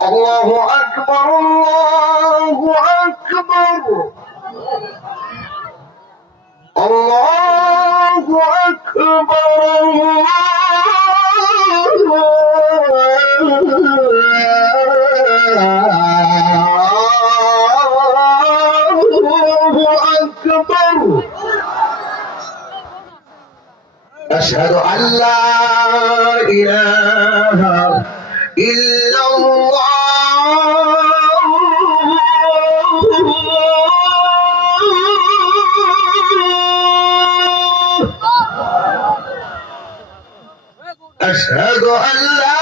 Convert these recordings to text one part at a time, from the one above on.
الله أكبر الله أكبر الله أكبر الله أكبر أشهد أن لا إله إلا أشهد أن لا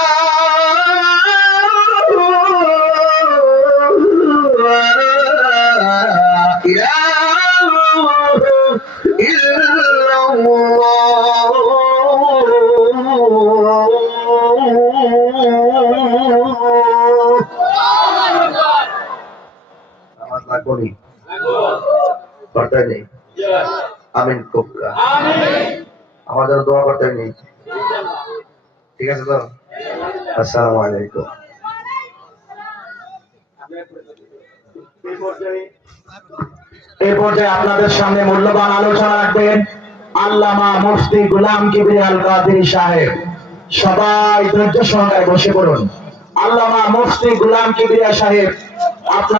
إله إلا الله আমিন Coca আমাদের দোয়া করতে নেই ঠিক আছে তো আসসালামু আলাইকুম এই পর্যায়ে আপনাদের সামনে মূল্যবান আলোচনা রাখবেন আল্লামা মুফতি গোলাম কিবরিয়া আল কাদেরী সাহেব সবাই ধৈর্য সহকারে বসে পড়ুন আল্লামা মুফতি গোলাম কিবরিয়া সাহেব আপনার